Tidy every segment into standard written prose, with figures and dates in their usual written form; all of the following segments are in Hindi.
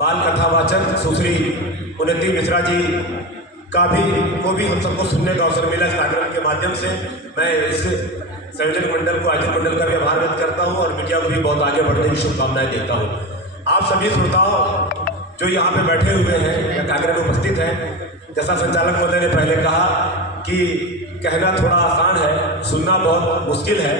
बाल कथावाचक सुश्री उन्नति मिश्रा जी को भी हम सबको सुनने का अवसर मिला इस कार्यक्रम के माध्यम से। मैं इस संयोजक मंडल को, आयोजक मंडल का भी आभार व्यक्त करता हूँ और मीडिया को भी बहुत आगे बढ़ने की शुभकामनाएं देता हूँ। आप सभी श्रोताओं जो यहाँ पे बैठे हुए हैं या कार्यक्रम में उपस्थित हैं, जैसा संचालक महोदय ने पहले कहा कि कहना थोड़ा आसान है, सुनना बहुत मुश्किल है,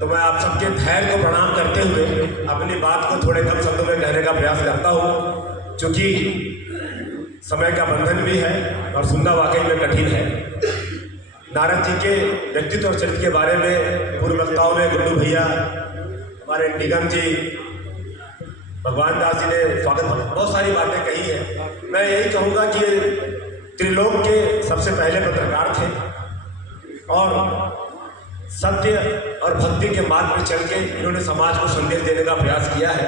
तो मैं आप सबके धैर्य को प्रणाम करते हुए अपनी बात को थोड़े कम शब्दों में कहने का प्रयास करता हूँ, क्योंकि समय का बंधन भी है और सुनना वाकई में कठिन है। नारद जी के व्यक्तित्व और चरित्र के बारे में पूर्व वक्ताओं में गुड्डू भैया, हमारे निगम जी, भगवान दास जी ने स्वागत बहुत सारी बातें कही हैं। मैं यही कहूँगा कि त्रिलोक के सबसे पहले पत्रकार थे और सत्य और भक्ति के मार्ग पर चल के इन्होंने समाज को संदेश देने का प्रयास किया है।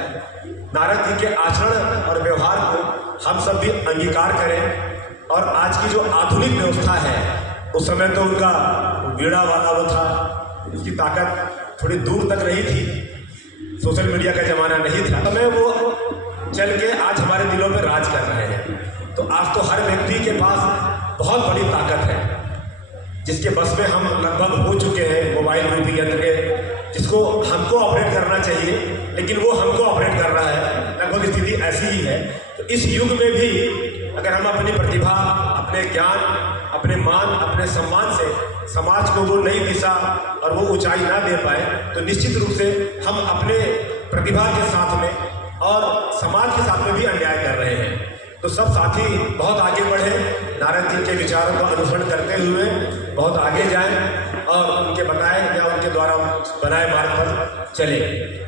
नारद जी के आचरण और व्यवहार को हम सब भी अंगीकार करें और आज की जो आधुनिक व्यवस्था है, उस समय तो उनका वीणा वाला वो था, उसकी ताकत थोड़ी दूर तक रही थी, सोशल मीडिया का ज़माना नहीं था, समय वो चल के आज हमारे दिलों में राज कर रहे हैं। तो आज तो हर व्यक्ति के पास बहुत बड़ी ताकत है, जिसके बस में हम लगभग हो चुके हैं, मोबाइल रूपी यंत्र के, जिसको हमको ऑपरेट करना चाहिए लेकिन वो हमको ऑपरेट कर रहा है। लगभग स्थिति ऐसी ही है। तो इस युग में भी अगर हम अपनी प्रतिभा, अपने ज्ञान, अपने मान, अपने सम्मान से समाज को वो नई दिशा और वो ऊंचाई ना दे पाए, तो निश्चित रूप से हम अपने प्रतिभा के साथ में और समाज के साथ में भी अन्याय कर रहे हैं। तो सब साथी बहुत आगे बढ़े, नारद जी के विचारों का अनुसरण करते हुए बहुत आगे जाएं और उनके बताए या उनके द्वारा बनाए मार्ग पर चले।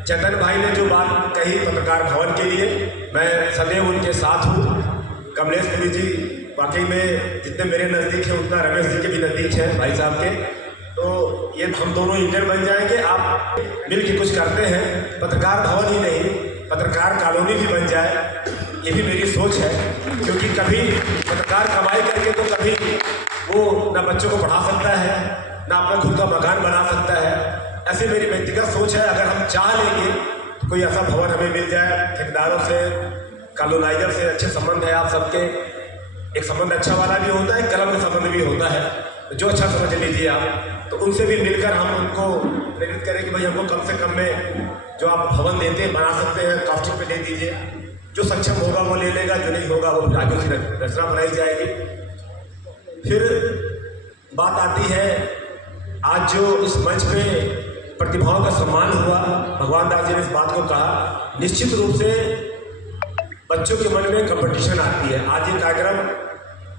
चेतन भाई ने जो बात कही पत्रकार भवन के लिए, मैं सदैव उनके साथ हूँ। कमलेश पुरी जी वाकई में जितने मेरे नज़दीक हैं उतना रमेश जी के भी नज़दीक हैं, भाई साहब के। तो ये हम दोनों इंजन बन जाएंगे। आप मिल के कुछ करते हैं, पत्रकार भवन ही नहीं, पत्रकार कॉलोनी भी बन जाए, ये भी मेरी सोच है। क्योंकि कभी पत्रकार कमाई करके तो कभी वो ना बच्चों को पढ़ा सकता है, ना अपना खुद का मकान बना सकता है। ऐसी मेरी व्यक्तिगत सोच है। अगर हम चाह लेंगे तो कोई ऐसा भवन हमें मिल जाए, ठेकेदारों से, कॉलोनाइजर से अच्छे संबंध है आप सबके, एक संबंध अच्छा वाला भी होता है, कलम का संबंध भी होता है, जो अच्छा समझ लीजिए आप, तो उनसे भी मिलकर हम उनको प्रेरित करें कि भाई हमको कम से कम में जो आप भवन देते हैं, बना सकते हैं, कॉस्टिंग पे दे दीजिए। जो सक्षम होगा वो ले लेगा, जो नहीं होगा वो आगे उसकी रचना बनाई जाएगी। फिर बात आती है आज जो इस मंच पे प्रतिभाओं का सम्मान हुआ, भगवान दास जी ने इस बात को कहा, निश्चित रूप से बच्चों के मन में कंपटीशन आती है। आज ये कार्यक्रम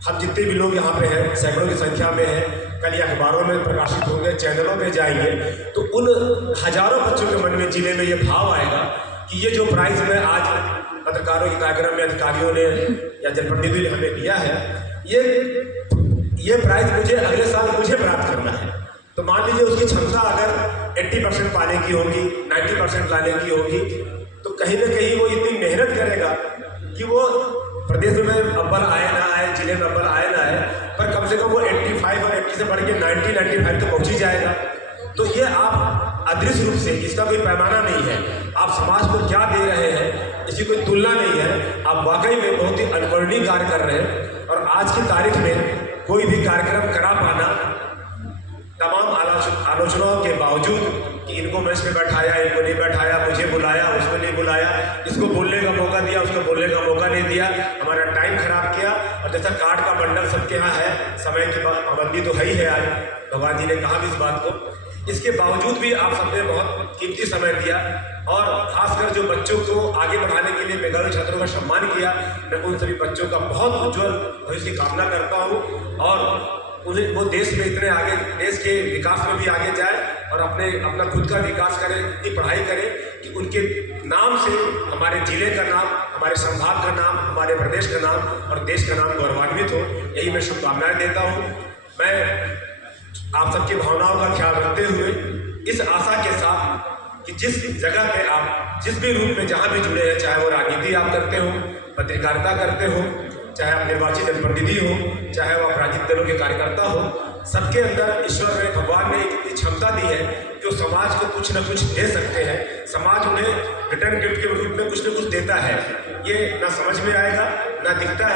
हम जितने भी लोग यहाँ पे हैं, सैकड़ों की संख्या में हैं, कल ये अखबारों में प्रकाशित होंगे, चैनलों पे जाएंगे, तो उन हजारों बच्चों के मन में, जिले में ये भाव आएगा कि ये जो प्राइज़ मैं आज पत्रकारों के कार्यक्रम में अधिकारियों ने या जनप्रतिनिधियों ने हमें दिया है, ये प्राइज़ मुझे अगले साल मुझे प्राप्त करना है। तो मान लीजिए उसकी क्षमता अगर 80% पाने की होगी, 90% लाने की होगी, तो कहीं ना कहीं वो इतनी मेहनत करेगा कि वो प्रदेश में अव्वल आए ना आए, जिले में अव्वल आए ना आए, पर कम से कम वो 85 और 80 से बढ़ के 90-95 तक पहुँच ही जाएगा। तो ये आप अदृश्य रूप से, इसका कोई पैमाना नहीं है, आप समाज को क्या दे रहे हैं, इसकी कोई तुलना नहीं है। आप वाकई में बहुत ही अनुकरणीय कार्य कर रहे हैं। और आज की तारीख में कोई भी कार्यक्रम करा पाना, तमाम आलोचनाओं के बावजूद कि इनको मंच पे बैठाया, इनको नहीं बैठाया, मुझे बुलाया, उसको नहीं बुलाया, इसको बोलने का मौका दिया, उसको बोलने का मौका नहीं दिया, हमारा टाइम खराब किया। और जैसा कार्ड का बंडल सबके यहाँ है, समय की पाबंदी तो है ही है, आज भगवान जी ने कहा भी इस बात को, इसके बावजूद भी आप सबने बहुत कीमती समय दिया और खासकर जो बच्चों को आगे बढ़ाने के लिए मेधावी छात्रों का सम्मान किया। मैं उन सभी बच्चों का बहुत उज्जवल भविष्य की कामना करता हूँ और उन्हें वो देश में इतने आगे, देश के विकास में भी आगे जाए और अपना खुद का विकास करें, इतनी पढ़ाई करें कि उनके नाम से हमारे जिले का नाम, हमारे संभाग का नाम, हमारे प्रदेश का नाम और देश का नाम गौरवान्वित हो। यही मैं शुभकामनाएं देता हूँ। मैं आप सबकी भावनाओं का ख्याल रखते हुए इस आशा के साथ कि जिस जगह पे आप जिस भी रूप में जहाँ भी जुड़े हैं, चाहे वो राजनीति आप करते हो, पत्रकारिता करते हो, चाहे आप निर्वाचित जनप्रतिनिधि हो, चाहे वो अपराजित दलों के कार्यकर्ता हो, सबके अंदर ईश्वर ने, भगवान ने एक इतनी क्षमता दी है जो समाज को कुछ न कुछ दे सकते हैं। समाज उन्हें रिटर्न गिफ्ट के रूप में कुछ न कुछ देता है। ये ना समझ में आएगा, ना दिखता है।